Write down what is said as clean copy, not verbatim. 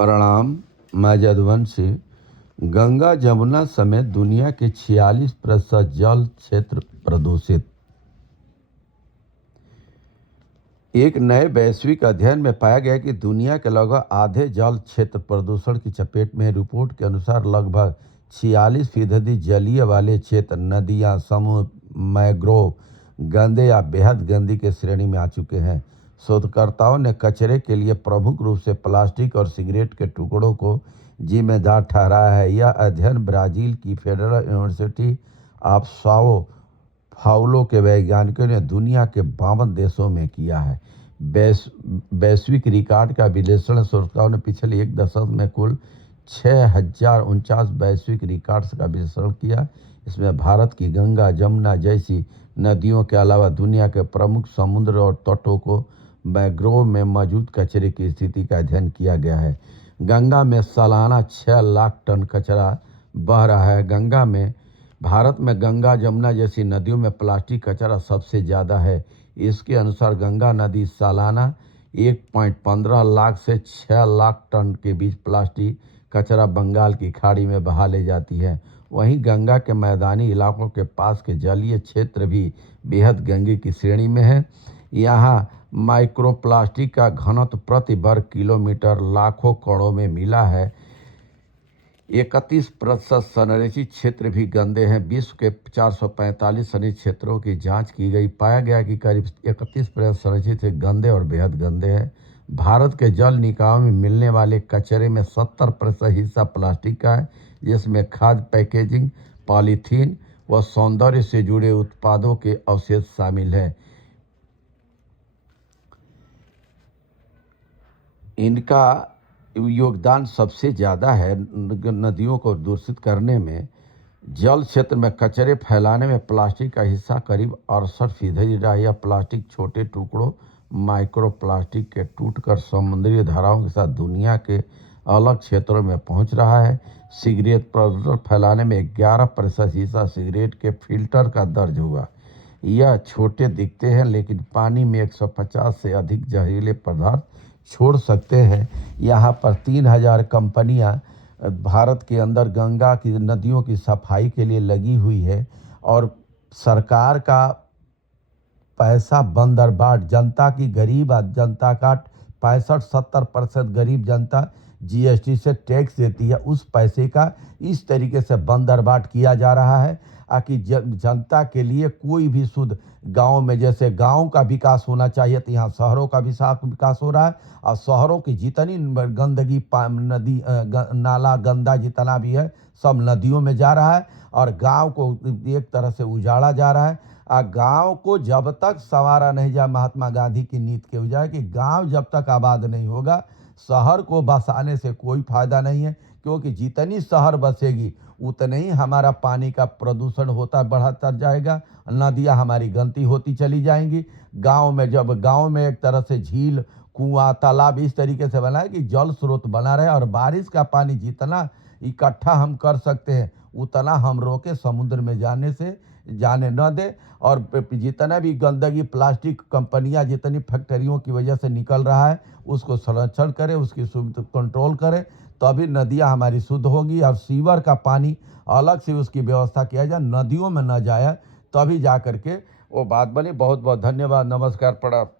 प्रणाम। मैं यदुवंशी। गंगा जमुना समेत दुनिया के 46% जल क्षेत्र प्रदूषित। एक नए वैश्विक अध्ययन में पाया गया कि दुनिया के लगभग आधे जल क्षेत्र प्रदूषण की चपेट में है। रिपोर्ट के अनुसार लगभग 46% जलीय वाले क्षेत्र, नदियां, समुद्र, मैंग्रोव गंदे या बेहद गंदी के श्रेणी में आ चुके हैं। शोधकर्ताओं ने कचरे के लिए प्रमुख रूप से प्लास्टिक और सिगरेट के टुकड़ों को जिम्मेदार ठहराया है। यह अध्ययन ब्राजील की फेडरल यूनिवर्सिटी ऑफ साओ फाउलो के वैज्ञानिकों ने दुनिया के 52 देशों में किया है। वैश्विक रिकॉर्ड का विश्लेषण शोधकर्ताओं ने पिछले एक दशक में कुल 6049 वैश्विक रिकॉर्ड्स का विश्लेषण किया। इसमें भारत की गंगा, जमुना जैसी नदियों के अलावा दुनिया के प्रमुख समुद्र और तटों को मैंग्रोव में मौजूद कचरे की स्थिति का अध्ययन किया गया है। गंगा में सालाना 6 लाख टन कचरा बह रहा है। भारत में गंगा, जमुना जैसी नदियों में प्लास्टिक कचरा सबसे ज़्यादा है। इसके अनुसार गंगा नदी सालाना 1.15 लाख से 6 लाख टन के बीच प्लास्टिक कचरा बंगाल की खाड़ी में बहा ले जाती है। वहीं गंगा के मैदानी इलाकों के पास के जलीय क्षेत्र भी बेहद गंदगी की श्रेणी में है। यहाँ माइक्रोप्लास्टिक का घनत्व प्रति वर्ग किलोमीटर लाखों कणों में मिला है। 31% संरक्षित क्षेत्र भी गंदे हैं। विश्व के 445 संरक्षित क्षेत्रों की जांच की गई। पाया गया कि करीब 31% संरक्षित गंदे और बेहद गंदे हैं। भारत के जल निकायों में मिलने वाले कचरे में 70% हिस्सा प्लास्टिक का है, जिसमें खाद्य पैकेजिंग, पॉलीथीन व सौंदर्य से जुड़े उत्पादों के अवशेष शामिल हैं। इनका योगदान सबसे ज़्यादा है नदियों को दूषित करने में। जल क्षेत्र में कचरे फैलाने में प्लास्टिक का हिस्सा करीब 68% रहा। यह प्लास्टिक छोटे टुकड़ों माइक्रोप्लास्टिक के टूटकर समुद्री धाराओं के साथ दुनिया के अलग क्षेत्रों में पहुंच रहा है। सिगरेट प्रदूषण फैलाने में 11% हिस्सा सिगरेट के फिल्टर का दर्ज हुआ। यह छोटे दिखते हैं, लेकिन पानी में 150 से अधिक जहरीले पदार्थ छोड़ सकते हैं। यहाँ पर 3000 कंपनियाँ भारत के अंदर गंगा की नदियों की सफाई के लिए लगी हुई है और सरकार का पैसा बंदरबाट जनता की गरीब जनता का 65-70% गरीब जनता जीएसटी से टैक्स देती है। उस पैसे का इस तरीके से बंदरबाट किया जा रहा है कि जनता के लिए कोई भी शुद्ध गांव में, जैसे गांव का विकास होना चाहिए, तो यहाँ शहरों का भी विकास हो रहा है। और शहरों की जितनी गंदगी, नदी नाला गंदा जितना भी है, सब नदियों में जा रहा है और गांव को एक तरह से उजाड़ा जा रहा है। गांव को जब तक संवारा नहीं जाए, महात्मा गांधी की नीति के वजह कि गांव जब तक आबाद नहीं होगा, शहर को बसाने से कोई फायदा नहीं है, क्योंकि जितनी शहर बसेगी उतने ही हमारा पानी का प्रदूषण होता बढ़ता जाएगा, नदियाँ हमारी गंदी होती चली जाएंगी। गांव में जब गांव में एक तरह से झील, कुआं, तालाब इस तरीके से बना है कि जल स्रोत बना रहे और बारिश का पानी जितना इकट्ठा हम कर सकते हैं उतना हम रोके, समुद्र में जाने न दे। और जितना भी गंदगी प्लास्टिक कंपनियां जितनी फैक्ट्रियों की वजह से निकल रहा है उसको संरक्षण करें, उसकी कंट्रोल करें, तभी नदियां हमारी शुद्ध होगी। और सीवर का पानी अलग से उसकी व्यवस्था किया जाए, नदियों में न जाए, तभी जा करके वो बात बनी। बहुत बहुत धन्यवाद। नमस्कार, प्रणाम।